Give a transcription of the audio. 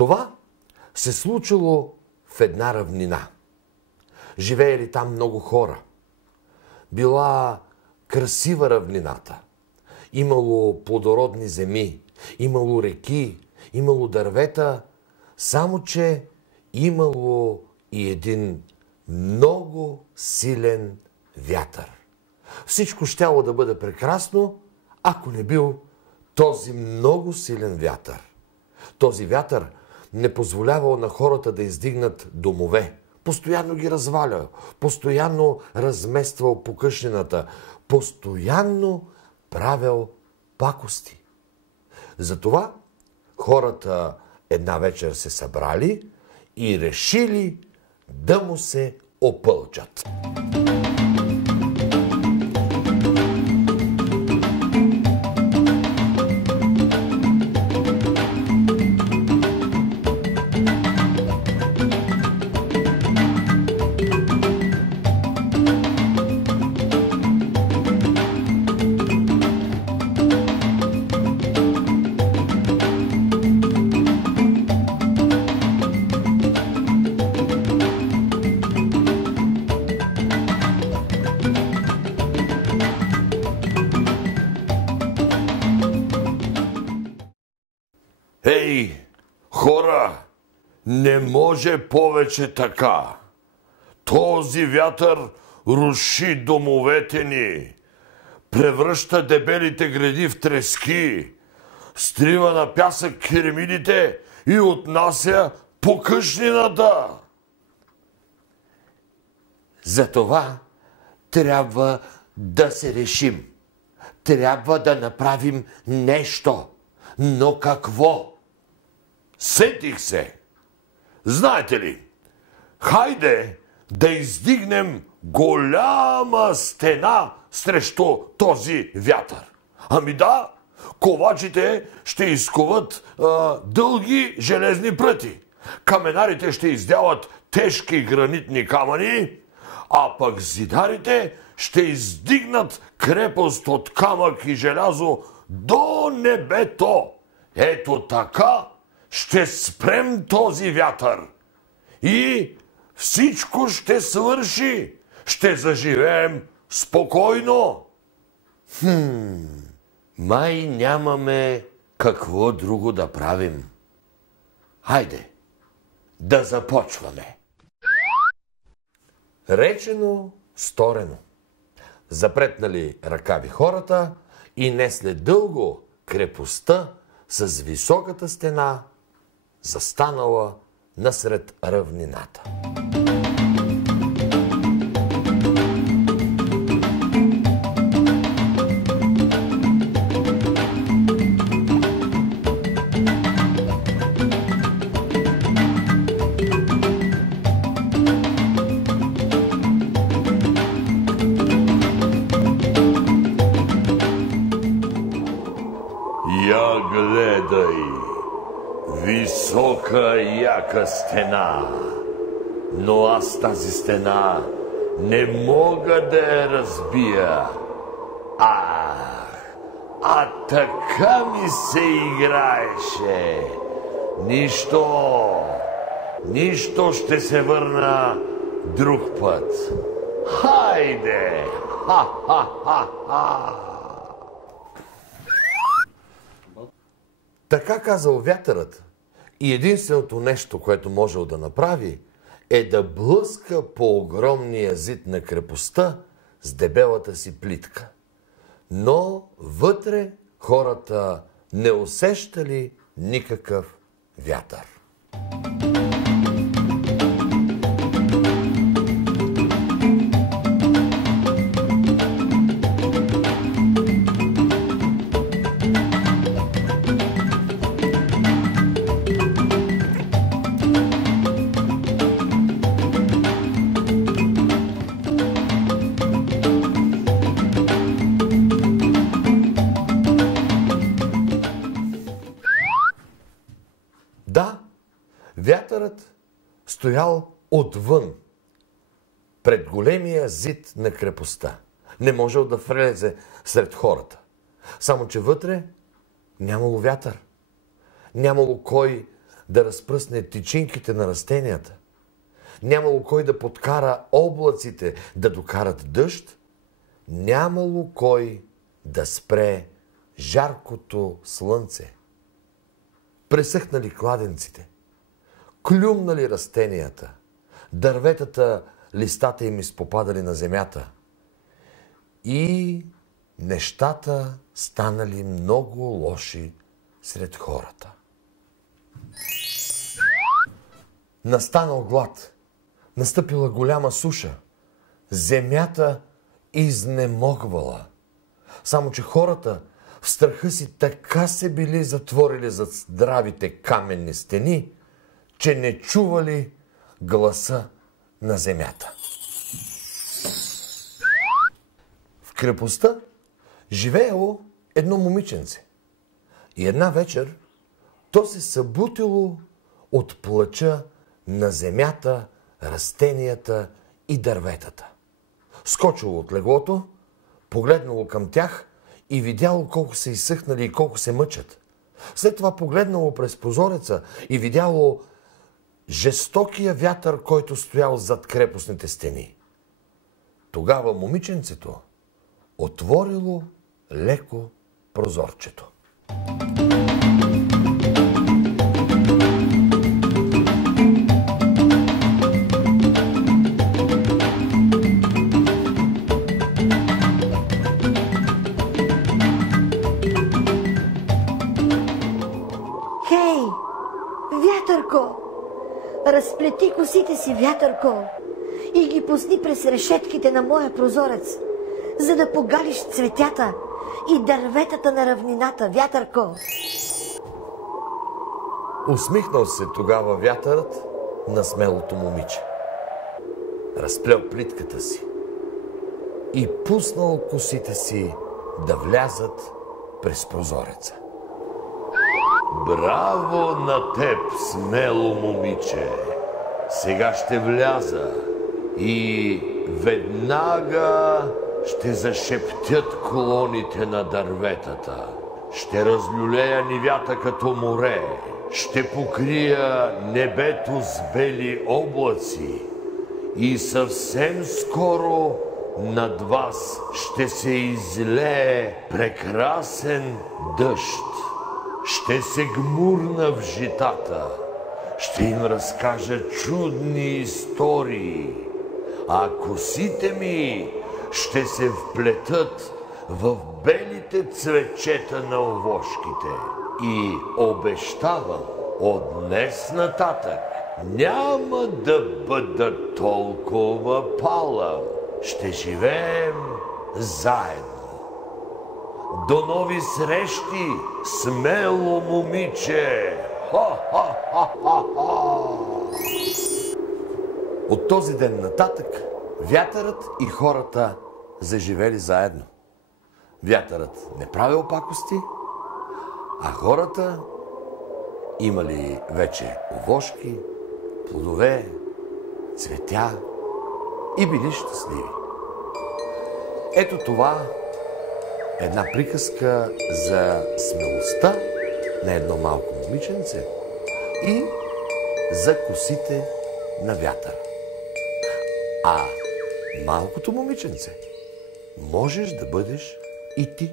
Това се случило в една равнина. Живеели там много хора. Била красива равнината. Имало плодородни земи, имало реки, имало дървета, само че имало и един много силен вятър. Всичко щяло да бъде прекрасно, ако не бил този много силен вятър. Този вятър не позволявал на хората да издигнат домове. Постоянно ги развалял, постоянно размествал покъщнината, постоянно правил пакости. Затова хората една вечер се събрали и решили да му се опълчат. Ей, хора, не може повече така. Този вятър руши домовете ни, превръща дебелите гради в трески, стрива на пясък керемидите и отнася покъщнината. Затова трябва да се решим. Трябва да направим нещо. Но какво? Сетих се. Знаете ли, хайде да издигнем голяма стена срещу този вятър. Ами да, ковачите ще изкуват дълги железни пръти. Каменарите ще изделат тежки гранитни камъни, а пък зидарите ще издигнат крепост от камък и желязо до небето. Ето така ще спрем този вятър и всичко ще свърши. Ще заживеем спокойно. Май нямаме какво друго да правим. Хайде, да започваме. Речено, сторено. Запретнали ръкави хората и не след дълго крепостта с високата стена застанала насред равнината. Я гледай, висока яка стена, но аз тази стена не мога да я разбия. А така ми се играеше. Нищо ще се върна друг път. Хайде! Ха-ха-ха-ха! Така казал вятърът и единственото нещо, което можел да направи, е да блъска по огромния зид на крепостта с дебелата си плитка. Но вътре хората не усещали никакъв вятър. Да, вятърът стоял отвън, пред големия зид на крепостта. Не можел да влезе сред хората. Само че вътре нямало вятър. Нямало кой да разпръсне тичинките на растенията. Нямало кой да подкара облаците да докарат дъжд. Нямало кой да спре жаркото слънце. Пресъхнали кладенците, клюмнали растенията, дърветата, листата им изпопадали на земята и нещата станали много лоши сред хората. Настанал глад, настъпила голяма суша, земята изнемогвала. Само че хората в страха си така се били затворили зад здравите каменни стени, че не чували гласа на земята. В крепостта живеело едно момиченце. И една вечер то се събутило от плача на земята, растенията и дърветата. Скочило от леглото, погледнало към тях и видяло колко са изсъхнали и колко се мъчат. След това погледнало през прозореца и видяло жестокия вятър, който стоял зад крепостните стени. Тогава момиченцето отворило леко прозорчето. Хей, вятърко! Разплети косите си, вятърко, и ги пусни през решетките на моя прозорец, за да погалиш цветята и дърветата на равнината, вятърко. Усмихнал се тогава вятърът на смелото момиче. Разплел плитката си и пуснал косите си да влязат през прозореца. Браво на теб, смело момиче! Сега ще вляза и веднага ще зашептят клоните на дърветата. Ще разлюлея нивята като море. Ще покрия небето с бели облаци. И съвсем скоро над вас ще се излее прекрасен дъжд. Ще се гмурна в житата. Ще им разкажа чудни истории. А косите ми ще се вплетат в белите цветчета на овошките. И обещавам, от днес нататък няма да бъда толкова палав. Ще живеем заедно. До нови срещи, смело момиче! Ха-ха-ха-ха-ха! От този ден нататък вятърът и хората заживели заедно. Вятърът не правил пакости, а хората имали вече овошки, плодове, цветя и били щастливи. Ето това е една приказка за смелостта на едно малко момиченце и за косите на вятъра. А малкото момиченце можеш да бъдеш и ти.